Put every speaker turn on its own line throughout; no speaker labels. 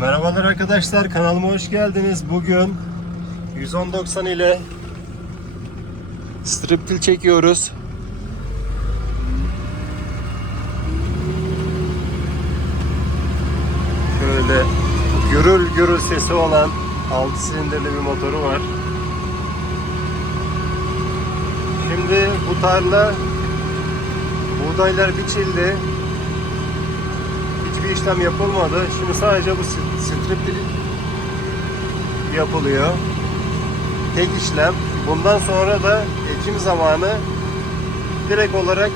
Merhabalar arkadaşlar kanalıma hoş geldiniz. Bugün 11090 ile strip till çekiyoruz. Şöyle gürül gürül sesi olan 6 silindirli bir motoru var. Şimdi bu tarla buğdaylar biçildi. Hiçbir işlem yapılmadı. Şimdi sadece bu st- strip yapılıyor. Tek işlem. Bundan sonra da ekim zamanı direkt olarak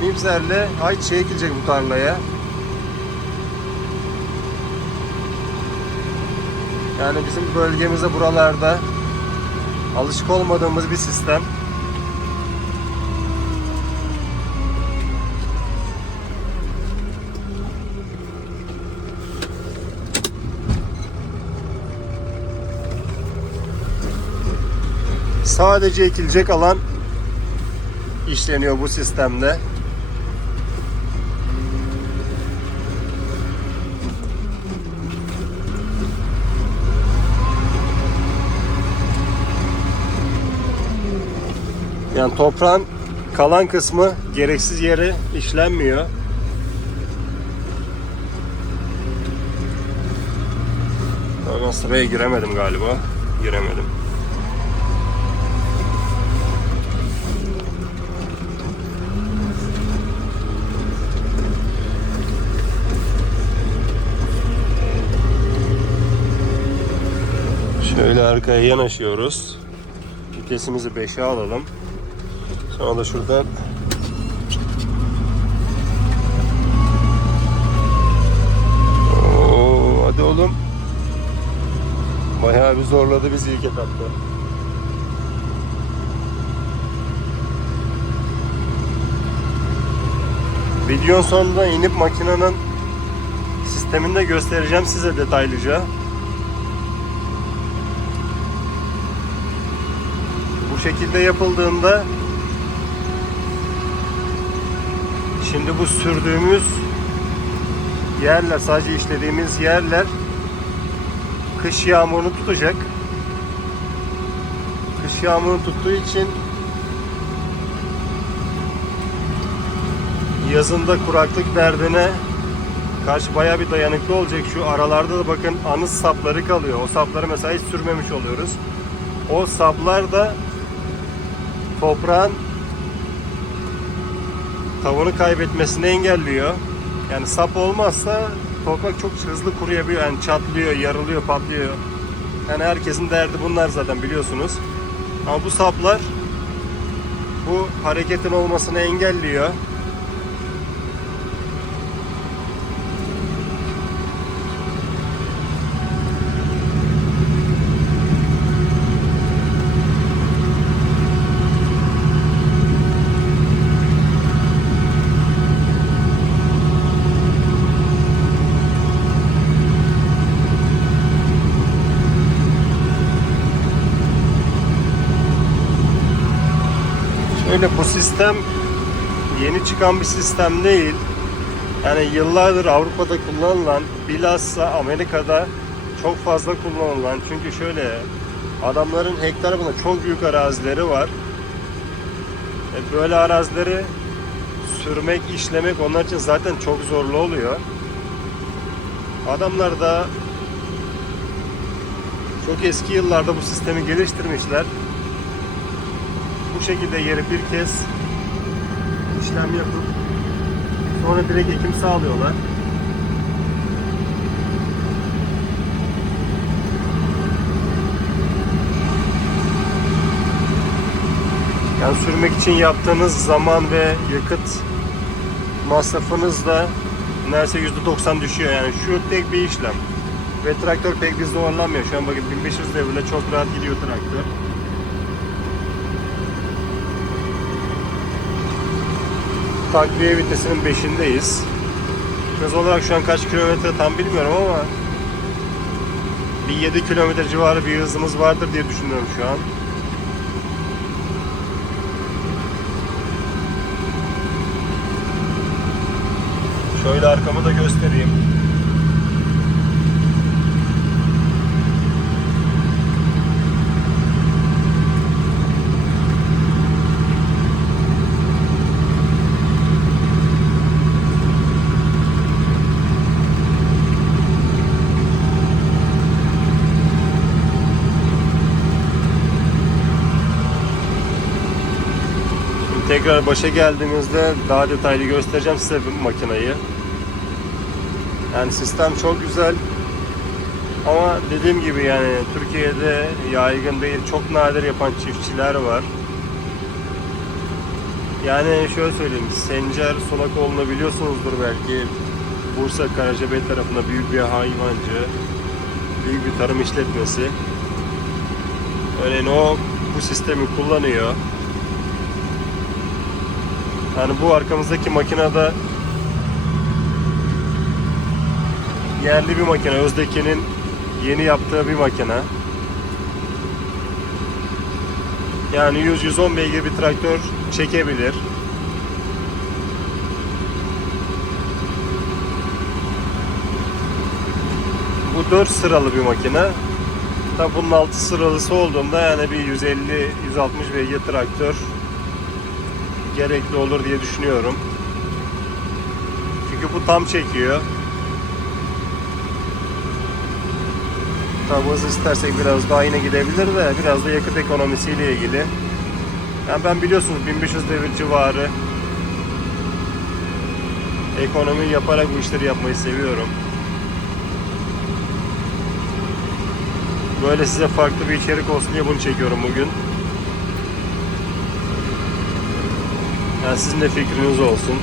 mimserle ayçiçeği ekilecek bu tarlaya. Yani bizim bölgemizde buralarda alışık olmadığımız bir sistem. Sadece ekilecek alan işleniyor bu sistemde. Yani toprağın kalan kısmı gereksiz yere işlenmiyor. Ben sıraya giremedim galiba. Giremedim. Şöyle arkaya yanaşıyoruz. Vitesimizi 5'e alalım. Sonra da şuradan Oo, hadi oğlum. Bayağı bir zorladı bizi ilk etapta. Videonun sonunda inip makinenin sistemini de göstereceğim size detaylıca. Şekilde yapıldığında şimdi bu sürdüğümüz yerler sadece işlediğimiz yerler kış yağmurunu tutacak. Kış yağmurunu tuttuğu için yazında kuraklık derdine karşı bayağı bir dayanıklı olacak. Şu aralarda da bakın anız sapları kalıyor. O sapları mesela hiç sürmemiş oluyoruz. O saplar da toprağın tavanı kaybetmesini engelliyor. Yani sap olmazsa toprak çok hızlı kuruyabiliyor. Yani çatlıyor, yarılıyor, patlıyor. Yani herkesin derdi bunlar zaten biliyorsunuz. Ama bu saplar bu hareketin olmasını engelliyor. Şöyle bu sistem yeni çıkan bir sistem değil. Yani yıllardır Avrupa'da kullanılan, bilhassa Amerika'da çok fazla kullanılan. Çünkü şöyle adamların hektar buna çok büyük arazileri var. E böyle arazileri sürmek, işlemek onlar için zaten çok zorlu oluyor. Adamlar da çok eski yıllarda bu sistemi geliştirmişler bu şekilde yeri bir kez işlem yapıp sonra direkt ekim sağlıyorlar. Yani sürmek için yaptığınız zaman ve yakıt masrafınız da neredeyse %90 düşüyor yani şu tek bir işlem. Ve traktör pek bir zorlanmıyor. Şu an bakın 1500 devirle çok rahat gidiyor traktör. Takviye vitesinin 5'indeyiz. Hız olarak şu an kaç kilometre tam bilmiyorum ama bir 7 kilometre civarı bir hızımız vardır diye düşünüyorum şu an. Şöyle arkamı da göstereyim. Tekrar başa geldiğimizde daha detaylı göstereceğim size bu makinayı. Yani sistem çok güzel. Ama dediğim gibi yani Türkiye'de yaygın değil, çok nadir yapan çiftçiler var. Yani şöyle söyleyeyim, Sencer Solakoğlu'nu biliyorsunuzdur belki. Bursa Karacabey tarafında büyük bir hayvancı, büyük bir tarım işletmesi. Örneğin o bu sistemi kullanıyor. Yani bu arkamızdaki makinede yerli bir makine. Özdeki'nin yeni yaptığı bir makine. Yani 100-110 beygir bir traktör çekebilir. Bu 4 sıralı bir makine. Tabi bunun 6 sıralısı olduğunda yani bir 150-160 beygir traktör gerekli olur diye düşünüyorum. Çünkü bu tam çekiyor. Tabi hız istersek biraz daha yine gidebilir de biraz da yakıt ekonomisiyle ilgili. Yani ben biliyorsunuz 1500 devir civarı ekonomi yaparak bu işleri yapmayı seviyorum. Böyle size farklı bir içerik olsun diye bunu çekiyorum bugün. Yani sizin de fikriniz olsun.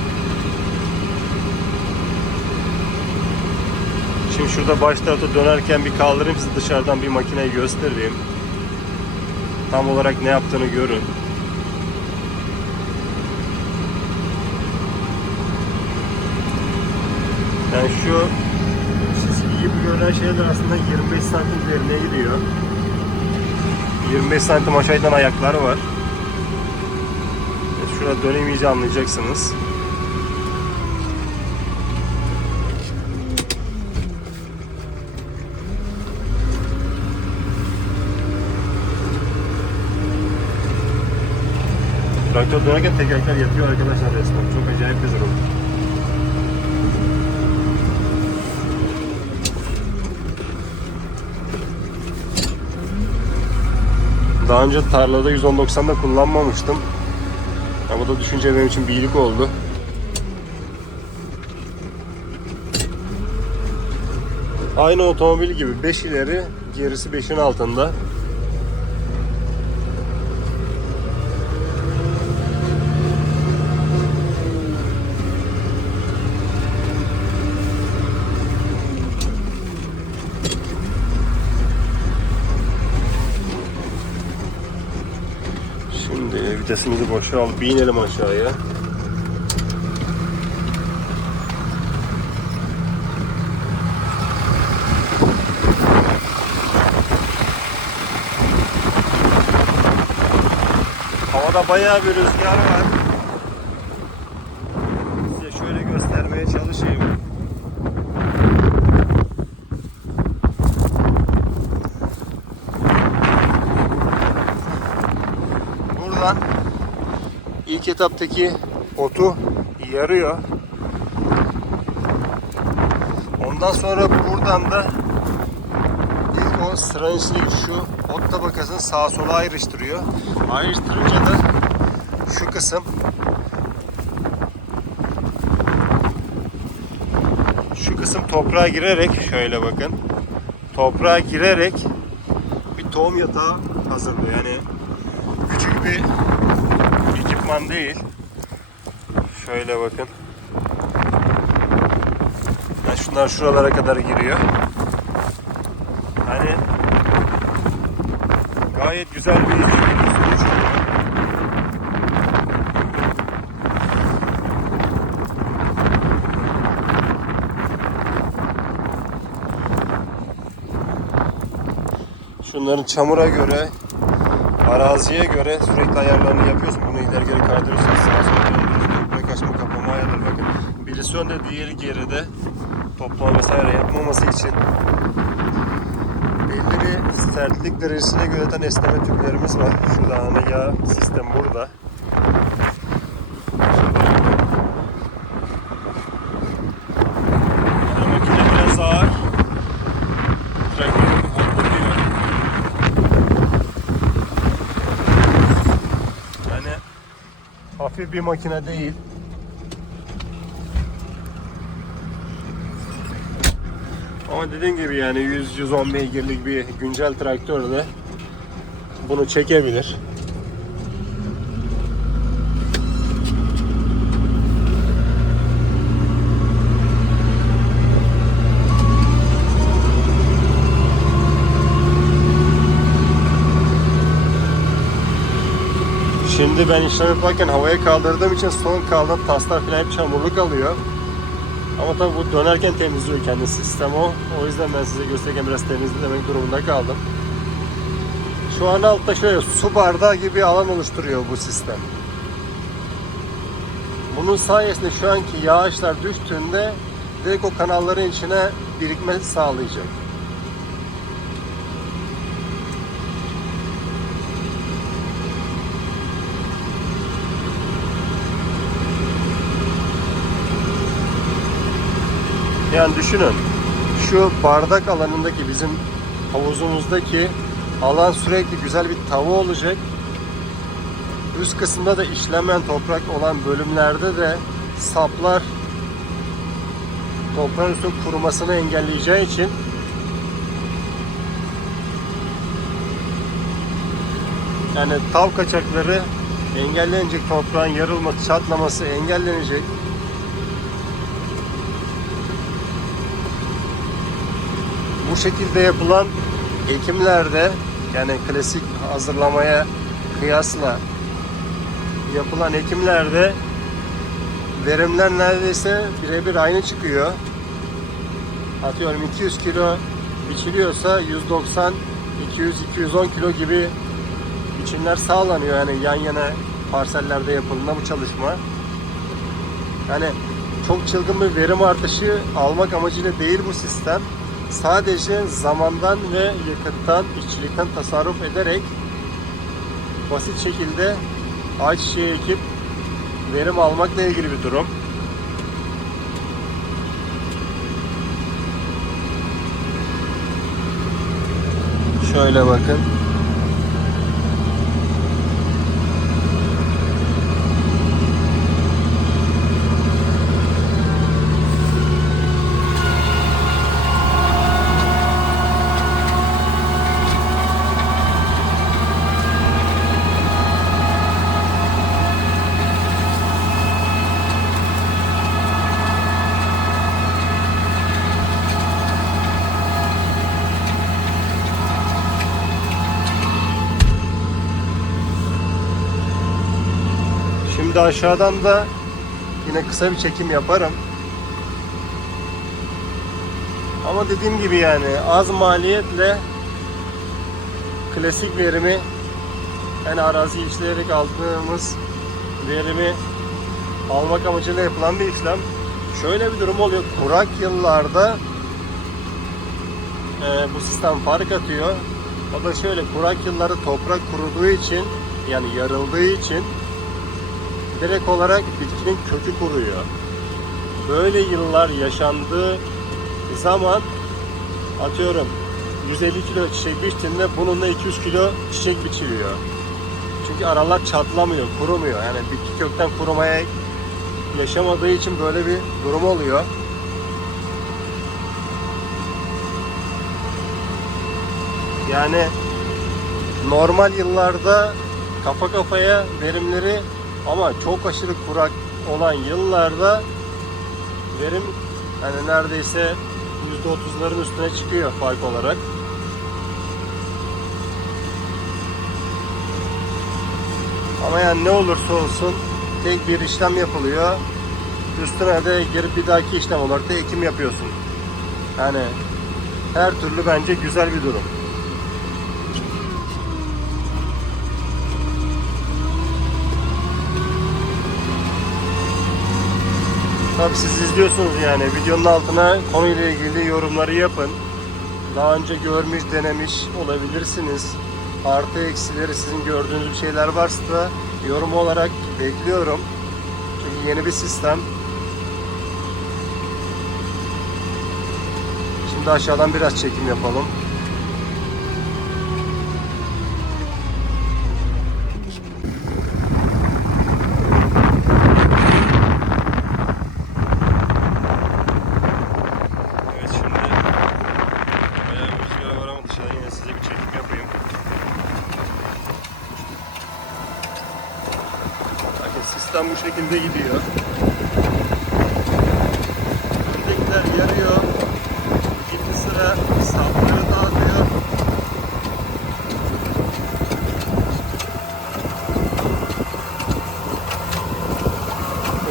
Şimdi şurada baş tarafta dönerken bir kaldırayım size dışarıdan bir makineyi göstereyim. Tam olarak ne yaptığını görün. Yani şu çizgi gibi görünen şeyler aslında 25 santim derine gidiyor. 25 santim aşağıdan ayaklar var. Şurada döneyim iyice anlayacaksınız. Traktör dönerken tekerlekler yatıyor arkadaşlar resmen. Çok acayip bir durum. Daha önce tarlada 110-90'da kullanmamıştım. Ama bu da düşünce benim için bir iyilik oldu. Aynı otomobil gibi 5 ileri, gerisi 5'in altında. Şimdi vitesimizi boşa alıp bir inelim aşağıya. Havada bayağı bir rüzgar var. Size şöyle göstermeye çalışayım. Buradan ilk etaptaki otu yarıyor. Ondan sonra buradan da ilk o içindeki şu ot tabakasını sağa sola ayrıştırıyor. Ayrıştırınca da şu kısım şu kısım toprağa girerek şöyle bakın toprağa girerek bir tohum yatağı hazırlıyor. Yani küçük bir ekipman değil. Şöyle bakın. Yani şunlar şuralara kadar giriyor. Hani gayet güzel bir oluyor. Şunların çamura göre araziye göre sürekli ayarlarını yapıyorsun. Bunu ileri geri kaydırıyorsun. Sağa sola döndürüyorsun. Toprak açma kapama ayarları bakın. Birisi önde diğeri geride. Toplama vesaire yapmaması için belli bir sertlik derecesine göre de esneme tüplerimiz var. Şurada ana yağ sistem burada. Yani makine biraz ağır. Traktörü hoplatıyor. Yani hafif bir makine değil. Ama dediğim gibi yani 100-110 beygirlik bir güncel traktör de bunu çekebilir. Şimdi ben işlem yaparken havaya kaldırdığım için son kalan taslar falan hep çamurlu kalıyor. Ama tabii bu dönerken temizliyor kendi sistem o. O yüzden ben size gösterirken biraz temizlemek durumunda kaldım. Şu an altta şöyle su bardağı gibi alan oluşturuyor bu sistem. Bunun sayesinde şu anki yağışlar düştüğünde direkt o kanalların içine birikme sağlayacak. Yani düşünün şu bardak alanındaki bizim havuzumuzdaki alan sürekli güzel bir tava olacak. Üst kısımda da işlemeyen toprak olan bölümlerde de saplar toprağın üstünün kurumasını engelleyeceği için yani tav kaçakları engellenecek toprağın yarılması, çatlaması engellenecek. Bu şekilde yapılan ekimlerde yani klasik hazırlamaya kıyasla yapılan ekimlerde verimler neredeyse birebir aynı çıkıyor. Atıyorum 200 kilo biçiliyorsa 190 200 210 kilo gibi biçimler sağlanıyor yani yan yana parsellerde yapıldığında bu çalışma. Yani çok çılgın bir verim artışı almak amacıyla değil bu sistem sadece zamandan ve yakıttan, işçilikten tasarruf ederek basit şekilde ayçiçeği ekip verim almakla ilgili bir durum. Şöyle bakın. Şimdi aşağıdan da yine kısa bir çekim yaparım. Ama dediğim gibi yani az maliyetle klasik verimi yani arazi işleyerek aldığımız verimi almak amacıyla yapılan bir işlem. Şöyle bir durum oluyor. Kurak yıllarda e, bu sistem fark atıyor. O da şöyle kurak yıllarda toprak kuruduğu için yani yarıldığı için direkt olarak bitkinin kökü kuruyor. Böyle yıllar yaşandığı zaman atıyorum 150 kilo çiçek biçtiğinde bununla 200 kilo çiçek biçiliyor. Çünkü aralar çatlamıyor, kurumuyor. Yani bitki kökten kurumaya yaşamadığı için böyle bir durum oluyor. Yani normal yıllarda kafa kafaya verimleri ama çok aşırı kurak olan yıllarda verim hani neredeyse %30'ların üstüne çıkıyor fark olarak. Ama yani ne olursa olsun tek bir işlem yapılıyor. Üstüne de girip bir dahaki işlem olarak da ekim yapıyorsun. Yani her türlü bence güzel bir durum. Tabi siz izliyorsunuz yani videonun altına konuyla ilgili yorumları yapın. Daha önce görmüş, denemiş olabilirsiniz. Artı eksileri sizin gördüğünüz bir şeyler varsa da yorum olarak bekliyorum. Çünkü yeni bir sistem. Şimdi aşağıdan biraz çekim yapalım. Sistem bu şekilde gidiyor. Öndekiler yarıyor. İkinci sıra sapları dağıtıyor.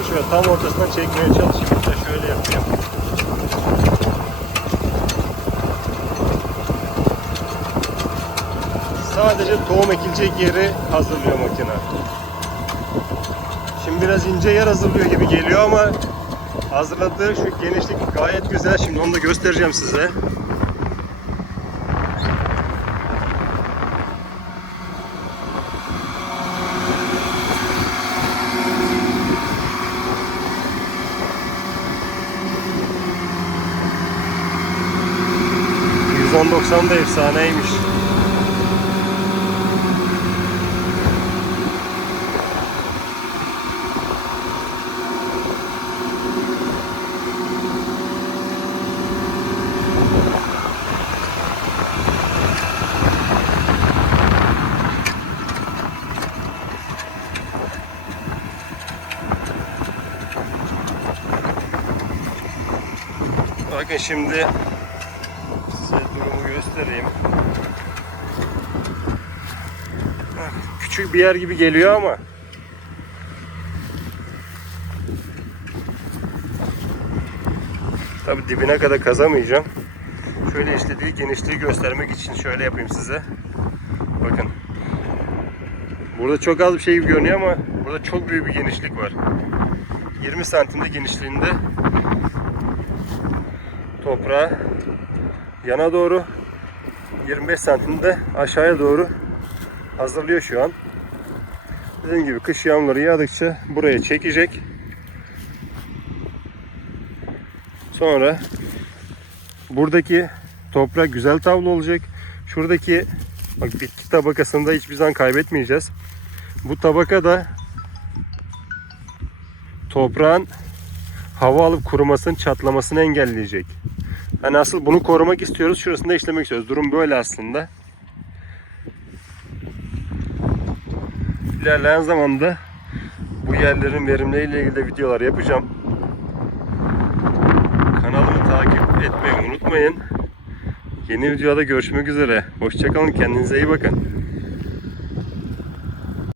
Şöyle tam ortasından çekmeye çalışayım. Hatta şöyle yapayım. Sadece tohum ekilecek yeri hazırlıyor makine. Şimdi biraz ince yer hazırlıyor gibi geliyor ama hazırladığı şu genişlik gayet güzel. Şimdi onu da göstereceğim size. %190 da efsaneymiş. Bakın şimdi size durumu göstereyim. Küçük bir yer gibi geliyor ama Tabi dibine kadar kazamayacağım. Şöyle istediği genişliği göstermek için şöyle yapayım size. Bakın. Burada çok az bir şey görünüyor ama burada çok büyük bir genişlik var. 20 santimde genişliğinde toprağı yana doğru 25 santimde aşağıya doğru hazırlıyor şu an. Dediğim gibi kış yağmurları yağdıkça buraya çekecek. Sonra buradaki toprak güzel tavlı olacak. Şuradaki bak bitki tabakasında hiçbir zaman kaybetmeyeceğiz. Bu tabaka da toprağın hava alıp kurumasının çatlamasını engelleyecek. Hani asıl bunu korumak istiyoruz. Şurasını da işlemek istiyoruz. Durum böyle aslında. İlerleyen zamanda bu yerlerin verimleriyle ilgili de videolar yapacağım. Kanalımı takip etmeyi unutmayın. Yeni videoda görüşmek üzere. Hoşçakalın. Kendinize iyi bakın.